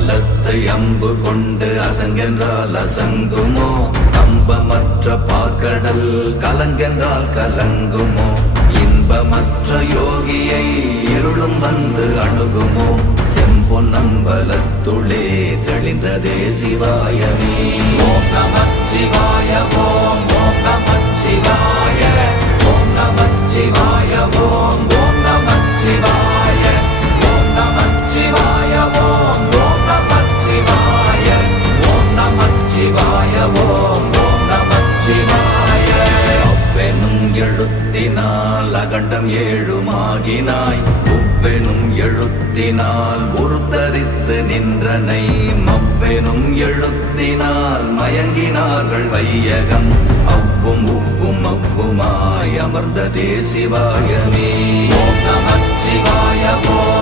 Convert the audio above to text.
பலத்தை அம்பு கொண்டு அசங்கென்றால் அசங்குமோ? நம்பமற்ற பார்க்கடல் கலங்கென்றால் கலங்குமோ? இன்பமற்ற யோகியை இருளும் வந்து அணுகுமோ? செம்பொன்னம்பலத்துளே தெளிந்ததே சிவாயமே. ஓம் நமச்சிவாய ஓம் ஓம் நமச்சிவாய ஓம் நமச்சிவாய ஓம் ஓம் நமச்சிவாய ஓம் நமச்சிவாய ஓம் ஓம் நமச்சிவாய ஓம் நமச்சிவாய ஓம் ஓம் நமச்சிவாய. அவ்வெனும் எழுத்தினால் அகண்டம் ஏழுமாகினாய், உவ்வெனும் எழுத்தினால் உருத்தரித்து நின்றனை, மவ்வெனும் எழுத்தினால் மயங்கினார்கள் வையகம், அவ்வும் உவ்வும் அவ்வுமாய் அமர்ந்ததே சிவாயமே. ஓம் நமச்சிவாய ஓம்